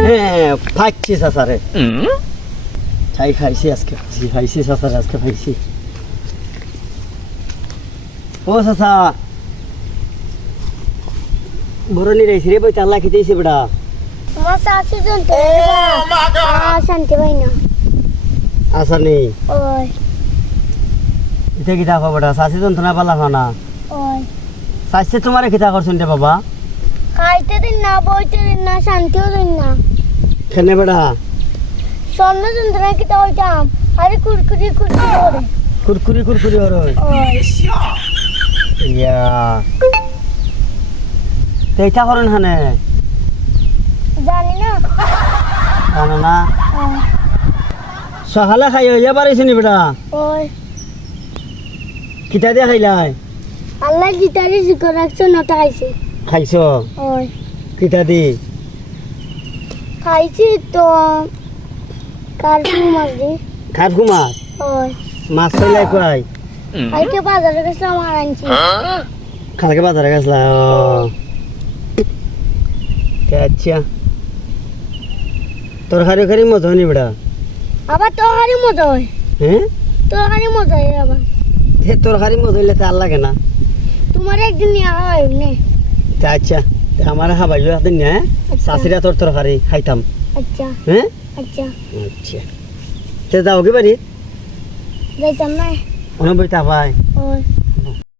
হ্যাঁ ফাইছি চাচারে চাই খাইছি আজকে খাইছি চাচারে আজকে খাইছি ও চাচা বরনি রে সিরে বই চাল্লা খেতেইছে বেটা তোমার চাচি জনতে শান্তি পাই না আসা নেই ওই এটা কিতা খবর বেটা চাষি যন্ত্রণা পালা খানা ওই চাষি তোমারে কিতা করছেন রে বাবা খাইতে দিন না বইতে দিন না শান্তিও দিন না কেনে বেটা স্বর্ণ যন্ত্রণা কিতা হইতাম আরে কুরকুরি কুরকুরি করে কুরকুরি কুরকুরি হর ওই ইয়া তো এটা করেন হানে জানি না জানো না ওই সকালে খাই হইয়া পারিস নি বেটা ওই কিতা দিয়ে খাইলাই আল্লাহ গীতারি জিকর রাখছো নটা খাইছে খাইছ ওই কিতা দি খাইছি তো কার্পু মাছ দি খারফু মাছ ওই মাছ খাইলাই কয় খাইতে বাজারে গেছিলাম আর আনছি কালকে বাজারে গেছলা আচ্ছা তরকারি খারি মজা হয়নি বেটা আবার তরকারি মজা হয় হ্যাঁ তরকারি মজা হয় আবার হে তরকারি মজা হইলে তো আর লাগে না তোমার একদিন নেওয়া হয় নে তা আচ্ছা তা আমার হাবাইলো হাতে নিয়ে শাশুড়া তোর তরকারি খাইতাম আচ্ছা হ্যাঁ আচ্ছা আচ্ছা তে যাও কি বাড়ি যাইতাম না অনেক বইটা পাই ওই